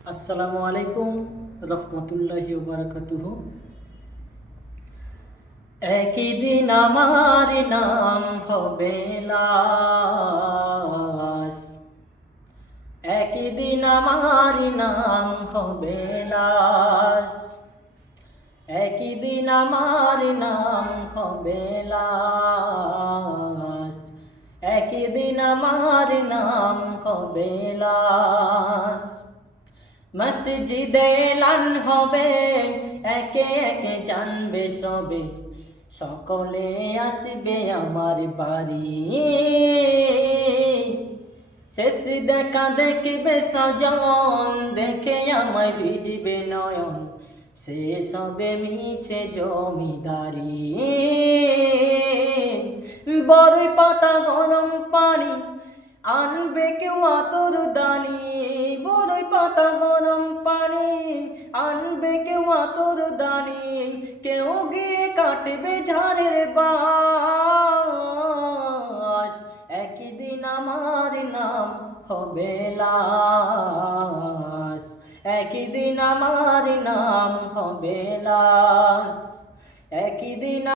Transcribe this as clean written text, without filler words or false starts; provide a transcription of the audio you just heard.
আসসালামু আলাইকুম রহমতুল্লাহি ওয়া বারাকাতুহু। একই দিন আমার নাম হবে লাশ, একই দিন আমার নাম হবে লাশ, একই দিন আমার নাম হবে লাশ, একই দিন আমার নাম হবে লাশ। মসজিদে এলান হবে, একে একে জানবে সবে, সকলে আসবে আমার বাড়ি। শেষ দেখা দেখবে সজন, দেখে আমায় ভিজবে নয়ন, শেষ হবে মিছে জমিদারি। বড়ই পাতা গরম পানি আনবে কেউ আতর দানি, বড়ই পাতা গরম পানি আনবে কেউ আতর দানি, কেউ গিয়ে কাটবে ঝাড়ের বাস। একই দিন আমার নাম হবে লাশ, একই দিন আমার নাম হবে লাশ, একই দিন